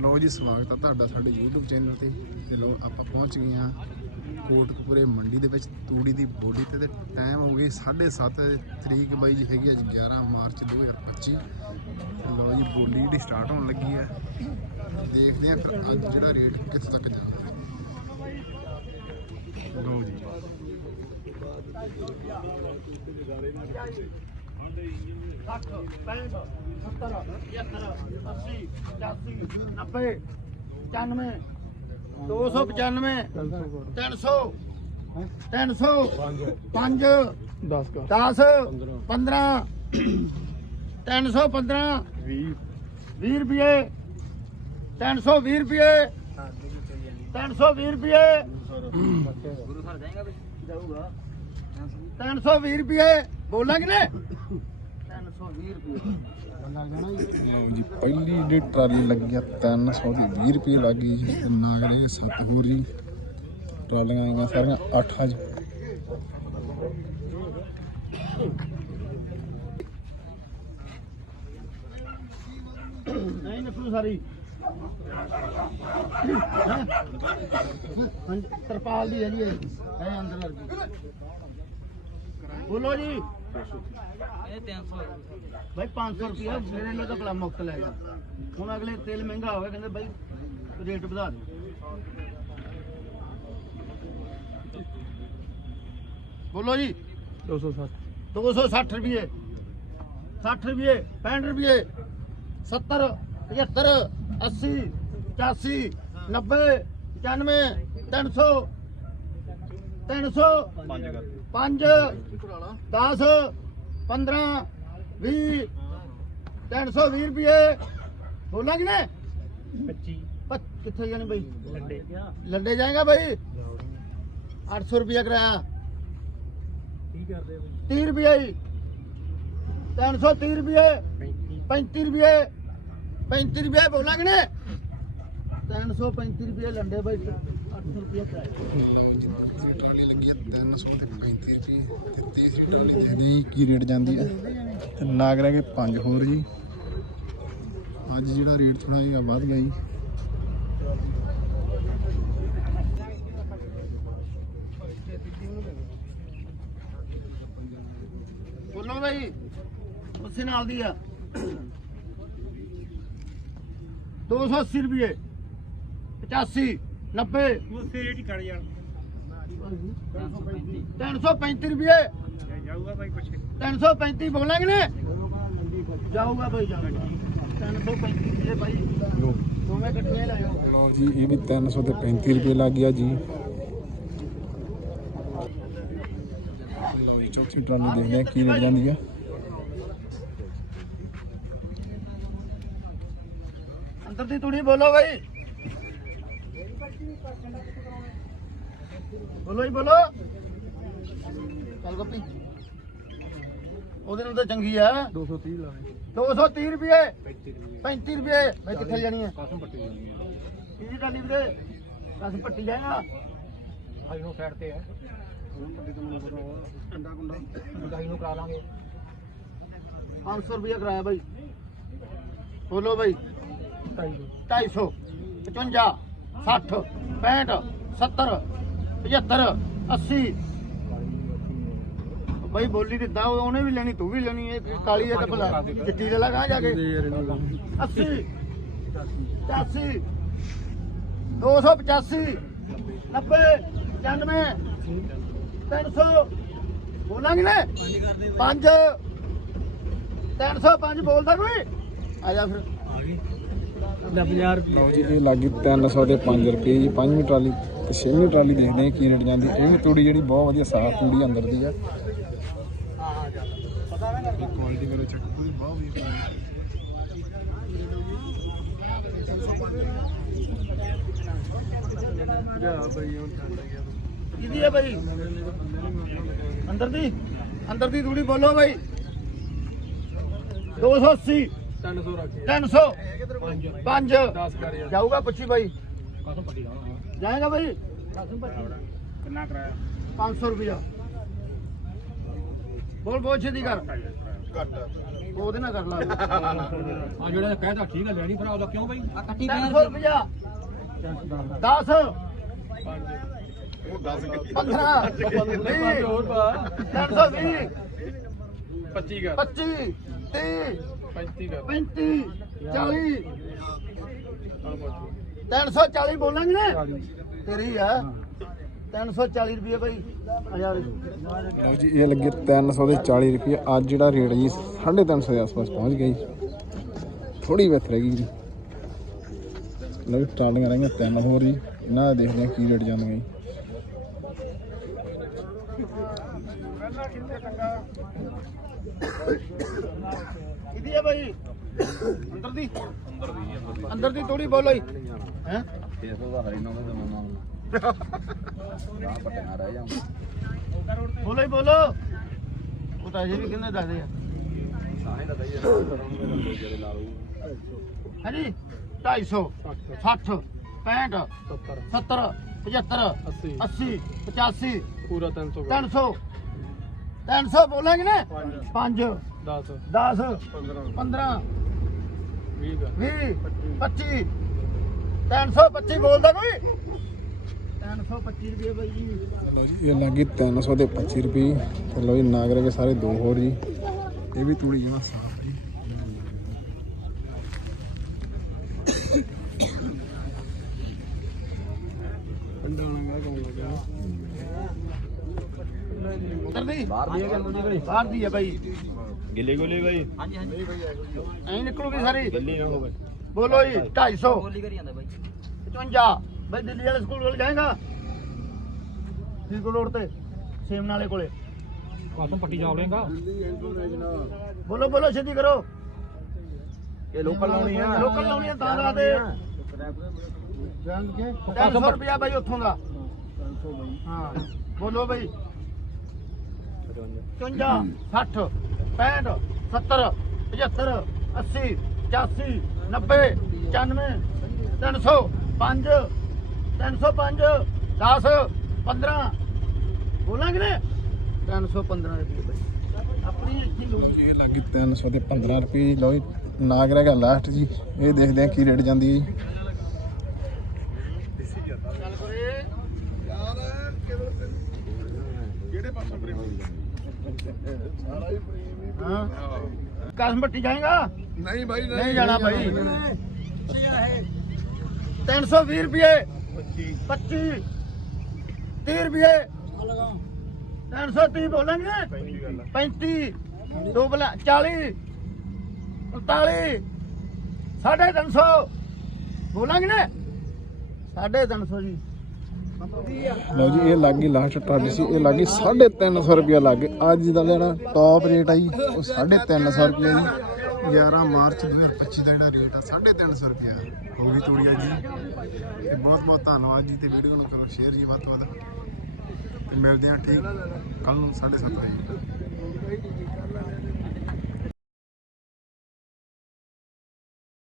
ਲੋ ਜੀ, ਸਵਾਗਤ ਹੈ ਤੁਹਾਡਾ ਸਾਡੇ YouTube ਚੈਨਲ ਤੇ। ਤੇ ਲੋ ਆਪਾਂ ਪਹੁੰਚ ਗਏ ਹਾਂ ਕੋਟਕਪੂਰੇ ਮੰਡੀ ਦੇ ਵਿੱਚ, ਤੂੜੀ ਦੀ ਬੋਲੀ ਤੇ। ਤੇ ਟਾਈਮ ਹੋ ਗਈ 7:30 ਤਰੀਕ ਬਾਈ ਜੀ ਹੈਗੀ ਅੱਜ 11 ਮਾਰਚ 2025 ਤੇ ਲੋ ਜੀ, ਬੋਲੀ ਜਿਹੜੀ ਸਟਾਰਟ ਹੋਣ ਲੱਗੀ ਹੈ ਦੇਖਦੇ ਹਾਂ ਫਿਰ ਅੱਜ ਜਿਹੜਾ ਰੇਟ ਕਿੱਥੇ ਤੱਕ ਜਾਂਦਾ ਲੋ ਜੀ। ਸੱਠ ਪੈਂਹਠ ਸੱਤਰ ਪਝੱਤਰ ਅੱਸੀ ਪਚਾਸੀ ਨੱਬੇ ਪਚਾਨਵੇਂ ਦੋ ਸੌ ਪਚਾਨਵੇਂ ਤਿੰਨ ਸੌ ਤਿੰਨ ਸੌ ਪੰਜ 10 ਕਾ ਦਸ ਪੰਦਰਾਂ। ਤਿੰਨ ਸੌ ਪੰਦਰਾਂ 20 ਵੀਹ ਰੁਪਏ ਤਿੰਨ ਸੌ ਵੀਹ ਰੁਪਏ ਤਿੰਨ ਸੌ ਵੀਹ ਰੁਪਏ ਜਾਊਗਾ ਤਿੰਨ ਸੌ ਵੀਹ ਰੁਪਏ ਬੋਲਾਂਗੇ ਨੇ ਤਿੰਨ ਸੌ ਵੀਹ ਰੁਪਏ। ਲਓ ਜੀ ਪਹਿਲੀ ਜਿਹੜੀ ਟਰਾਲੀ ਲੱਗੀ ਆ 300 ਦੀ 20 ਰੁਪਏ ਲੱਗੀ ਜੀ। ਨਾਗਰੇ 7 ਹੋਰ ਜੀ। ਟਰਾਲੀਆਂ ਆਈਆਂ ਸਾਰੀਆਂ 8 ਅੱਜ ਨਹੀਂ ਨੱਪੂ ਸਾਰੀ। ਤਰਪਾਲ ਦੀ ਹੈ ਜੀ ਇਹ ਹੈ ਅੰਦਰ ਵਰਗੀ ਬੋਲੋ ਜੀ। ਇਹ 300 ਭਾਈ 500 ਰੁਪਏ ਮੇਰੇ ਲਈ ਤਾਂ ਬੜਾ ਮੁਫਤ ਲੈ ਗਿਆ। ਹੁਣ ਅਗਲੇ ਤੇਲ ਮਹਿੰਗਾ ਹੋ ਗਿਆ ਕਹਿੰਦੇ ਭਾਈ ਰੇਟ ਵਧਾ ਦਿਓ। ਬੋਲੋ ਜੀ। 260 260 ਰੁਪਏ। 60 ਰੁਪਏ 65 ਰੁਪਏ 70 75 80 85 90 95 300 300 5 10 15 20 320 ਰੁਪਏ। ਬੋਲਾਂਗੇ ਨੇ? 25 ਕਿੱਥੇ ਜਾਣੇ ਬਈ? ਲੰਡੇ। ਲੰਡੇ ਜਾਏਗਾ ਬਈ? 800 ਰੁਪਏ ਕਰਾਇਆ। ਕੀ ਕਰਦੇ 30 ਰੁਪਏ ਜੀ। 330 ਰੁਪਏ। 35 ਰੁਪਏ। 35 ਰੁਪਏ ਬੋਲਾਂਗੇ ਨੇ? 335 ਰੁਪਏ ਲੰਡੇ ਬਾਈ। 800 ਰੁਪਏ ਕਰਾਇਆ। ਟਰਾਲੀ ਲੱਗੀ ਆ 300 ਤੇ 35 ਰੁਪਏ ਤੇ 30 ਟਰਾਲੀ ਦੇਖਦੇ ਕੀ ਰੇਟ ਜਾਂਦੀ ਆ? ਤੇ ਨਾਗਰਾ ਕੇ 5 ਹੋਰ ਜੀ। ਅੱਜ ਜਿਹੜਾ ਰੇਟ ਥੋੜਾ ਜਿਹਾ ਵੱਧ ਗਿਆ ਜੀ। ਬੋਲੋ ਬਾਈ ਉਸੇ ਨਾਲ ਦੀ ਆ। 280 ਰੁਪਏ 85 90 ਉਸੇ ਰੇਟ ਹੀ ਖੜ ਜਾਣ 335 ਰੁਪਏ। ਜਾਊਗਾ ਭਾਈ ਕੁਛ 335 ਬੋਲਾਂਗੇ ਨੇ ਜਾਊਗਾ ਬਾਈ ਜਾਊਗਾ। 335 ਰੁਪਏ ਬਾਈ। ਦੋਵੇਂ ਇਕੱਠੇ ਲੈ ਜਾਓ ਲਓ ਜੀ ਇਹ ਵੀ 300 ਤੇ 35 ਰੁਪਏ ਲੱਗ ਗਿਆ ਜੀ। ਚੌਥੀ ਟਰਾਲੀ ਦੇਖਦੇ ਆ ਕੀ ਰੇਟ ਜਾਂਦੀ ਆ। ਅੰਦਰ ਦੀ ਤੂੜੀ ਬੋਲੋ ਬਾਈ। ਬੋਲੋ ਜੀ ਬੋਲੋ। ਚੱਲ ਗੱਪੀ। ਉਹਦੇ ਨਾਲ ਤਾਂ ਚੰਗੀ ਆ। 230 ਲਾਵੇ 230 ਰੁਪਏ। 35 ਰੁਪਏ। ਮੈਂ ਕਿੱਥੇ ਜਾਣੀ ਹੈ ਕਾਸਮ ਪੱਟੀ ਜਾਣੀ ਆ। ਕਿਹਦੀ ਟਾਲੀ ਵੀਰੇ? ਕਸ ਪੱਟੀ ਜਾਏਗਾ? ਭਾਈ ਨੂੰ ਸਾਈਡ ਤੇ ਹੈ ਪੱਟੀ ਤੋਂ ਮੈਨੂੰ ਪਤਾ ਕੰਡਾ ਕੁੰਡਾ। ਵਧਾਈ ਨੂੰ ਕਰਾ ਲਾਂਗੇ। 500 ਰੁਪਏ ਕਰਾਇਆ ਬਾਈ। ਬੋਲੋ ਬਾਈ। 250 55 60 65 70 75 80 ਬਾਈ ਬੋਲੀ ਦਿੱਤਾ, ਉਹਨੇ ਵੀ ਲੈਣੀ, ਤੂੰ ਵੀ ਲੈਣੀ, ਇਹ ਕਾਲੀ ਹੈ ਤਾਂ ਭਲਾ। ਚਿੱਟੀ ਦੇ ਲਗਾ ਜਾ ਕੇ। 80 85 285 90 95 300 ਬੋਲਾਂਗੇ ਨੇ? 5 305 ਬੋਲਦਾ ਕੋਈ? ਆ ਜਾ ਫਿਰ। ਦਾ 50 ਰੁਪਏ। ਲਓ ਜੀ ਇਹ ਲੱਗੀ 300 ਦੇ 5 ਰੁਪਏ ਜੀ। ਪੰਜਵੀਂ ਟਰਾਲੀ ਤੇ ਛੇਵੀਂ ਟਰਾਲੀ ਦੇਖਦੇ ਆ ਕੀ ਰੇਟ ਜਾਂਦੀ। ਇਹ ਵੀ ਤੂੜੀ ਜਿਹੜੀ ਬਹੁਤ ਵਧੀਆ ਸਾਫ਼ ਤੂੜੀ ਅੰਦਰ ਦੀ ਆ। ਕੁਆਲਿਟੀ ਕਰੋ ਚੈੱਕ ਪੂਰੀ ਬਹੁਤ ਵਧੀਆ ਭਾਈ ਕਿਹਦੀ ਹੈ ਬਾਈ? ਅੰਦਰ ਦੀ? ਅੰਦਰ ਦੀ ਦੂੜੀ ਬੋਲੋ ਬਾਈ। 280 300 ਰੱਖ 300 5 10 ਕਰ ਯਾਰ। ਜਾਊਗਾ ਪੁੱਛੀ ਬਾਈ। ਜਾਏਗਾ ਬਾਈ? ਕਿੰਨਾ ਕਰਾਇਆ? 500 ਰੁਪਇਆ। ਬੋਲ ਬੋਲ ਛੇਤੀ ਕਰ। ਉਹਦੇ ਨਾਲ ਕਰ ਲਾ। ਆ ਜਿਹੜਾ ਕਹਿਦਾ ਠੀਕ ਹੈ ਲੈਣੀ ਭਰਾ ਉਹਦਾ ਕਿਉਂ ਬਈ? ਆ ਕੱਟੀ 300 ਰੁਪਇਆ। 10 15 20 ਹੋਰ ਬਾ 320 25 ਕਰ। 25 30 35 ਕਰ। 35 40 340 ਬੋਲਾਂਗੇ ਨਾ? ਤੇਰੀ ਆ। 340 ਰੁਪਏ ਭਾਈ ਹਜ਼ਾਰ ਲਓ ਜੀ ਇਹ ਲੱਗੇ 300 ਦੇ 40 ਰੁਪਏ ਅੱਜ ਜਿਹੜਾ ਰੇਟ ਜੀ 350 ਦੇ ਆਸ-ਪਾਸ ਪਹੁੰਚ ਗਿਆ ਜੀ। ਥੋੜੀ ਵਿੱਥ ਰਹਿ ਗਈ ਜੀ। ਲਓ ਜੀ ਟਰਾਲੀਆਂ ਰਹੀਆਂ ਤਿੰਨ ਹੋਰ ਜੀ। ਇਹਨਾਂ ਦਾ ਦੇਖਦੇ ਹਾਂ ਕੀ ਰੇਟ ਜਾਂਦੀਆਂ ਜੀ। ਕਿਹਦੀ ਆ ਭਾਈ ਅੰਦਰ ਦੀ। ਅੰਦਰ ਦੀ ਥੋੜੀ ਬੋਲੋ ਹੀ ਹੈ? 600 ਦਾ ਹਰੀ ਨਾ ਉਹਦਾ ਜਮਾਨਾ ਨਾ ਪਟਿਆ ਰਹਿ ਜਾ ਬੋਲੋ। ਹੀ ਬੋਲੋ ਉਹ ਤਾਂ ਅਜੇ ਵੀ ਕਿੰਨੇ ਦੱਸਦੇ ਆ? ਸਾਹੇ ਦਾ ਦਈ ਜਿਹੜੇ ਲਾ ਲੂ ਹਾਂਜੀ 250 60 65 70 70 75 80 80 85 ਪੂਰਾ 300 300 300 ਬੋਲਾਂਗੇ ਨਾ? 5 10 10 15 15 20 20 25 325 ਬੋਲਦਾ ਕੋਈ? 325 ਰੁਪਏ ਬਾਈ ਜੀ। ਲਓ ਜੀ ਇਹ ਲੱਗੀ 300 ਦੇ 25 ਰੁਪਏ। ਤੇ ਲਓ ਜੀ ਨਾਗਰੇ ਕੇ ਸਾਰੇ ਦੋ ਹੋਰ ਜੀ। ਇਹ ਵੀ ਤੂੜੀ ਜਮਾ ਦੀ ਬਾਹਰ ਦੀ ਗੱਲ ਨਹੀਂ ਬਈ ਬਾਹਰ ਦੀ ਹੈ ਬਾਈ। ਗਿੱਲੇ ਗੋਲੇ ਬਈ? ਹਾਂਜੀ ਹਾਂਜੀ। ਐਂ ਨਿਕਲੂਗੀ ਸਾਰੀ। ਗਿੱਲੀ ਨਾ ਹੋਵੇ। ਬੋਲੋ ਜੀ 250 ਬੋਲੀ ਕਰੀ ਜਾਂਦਾ ਬਾਈ। 55 ਬਾਈ ਦਿੱਲੀ ਵਾਲੇ ਸਕੂਲ ਕੋਲ ਜਾਏਗਾ? ਬਿਲਕੁਲ ਰੋਡ ਤੇ ਸੇਮ ਨਾਲੇ ਕੋਲੇ। ਪਾਸੋਂ ਪੱਟੀ ਜਾ ਲੇਗਾ ਬੋਲੋ ਬੋਲੋ ਛੇਤੀ ਕਰੋ। ਇਹ ਲੋਕਲ ਲਾਉਣੀ ਆ। ਲੋਕਲ ਲਾਉਣੀ ਆ ਤਾਂ ਦਾ। ਦੇ 300 ਰੁਪਿਆ ਬਾਈ ਉੱਥੋਂ ਦਾ। ਹਾਂ ਬੋਲੋ ਬਾਈ। 55 60 65 70 75 80 85 90 95 300 5 305 10 15 ਬੋਲਾਂਗੇ ਨੇ 315 ਰੁਪਏ ਬਾਈ। ਆਪਣੀ ਇੱਥੇ ਲੋਣੀ ਇਹ ਲੱਗੀ 300 ਦੇ 15 ਰੁਪਏ ਜੀ। ਲਓ ਜੀ ਨਾਗਰਾ ਦਾ ਲਾਸਟ ਜੀ। ਇਹ ਦੇਖਦੇ ਆ ਕੀ ਰੇਟ ਜਾਂਦੀ ਹੈ ਜੀ। ਹਾਂ। ਕਸਮ ਭੱਟੀ ਜਾਏਗਾ? ਨਹੀਂ ਭਾਈ ਨਹੀਂ ਜਾਣਾ ਭਾਈ 320 ਰੁਪਏ। 25 30 ਰੁਪਏ। 330 ਬੋਲਾਂਗੇ। 35 ਦੋ ਬਲਾ 40 39 ਸਾਢੇ 300 ਬੋਲਾਂਗੇ ਨਾ? ਸਾਢੇ 300 ਜੀ। ਲਓ ਜੀ, ਇਹ ਲੱਗ ਗਈ ਲਾਸਟ ਟਰਾਲੀ ਸੀ। ਇਹ ਲੱਗ ਗਈ 350 ਰੁਪਏ ਲੱਗ ਗਏ। ਅੱਜ ਦਾ ਜਿਹੜਾ ਟੌਪ ਰੇਟ ਆ ਜੀ, ਉਹ 350 ਰੁਪਏ ਜੀ। 11 ਮਾਰਚ 2025 ਦਾ ਜਿਹੜਾ ਰੇਟ ਆ 350 ਰੁਪਏ ਹੋ ਗਈ ਤੂੜੀਆ ਜੀ। ਤੇ ਬਹੁਤ ਬਹੁਤ ਧੰਨਵਾਦ ਜੀ ਤੇ ਵੀਡੀਓ ਨੂੰ ਕਰੋ ਸ਼ੇਅਰ ਜੀ ਵੱਧ ਤੋਂ ਵੱਧ। ਤੇ ਮਿਲਦੇ ਹਾਂ ਠੀਕ ਕੱਲ ਨੂੰ 7:30 ਵਜੇ।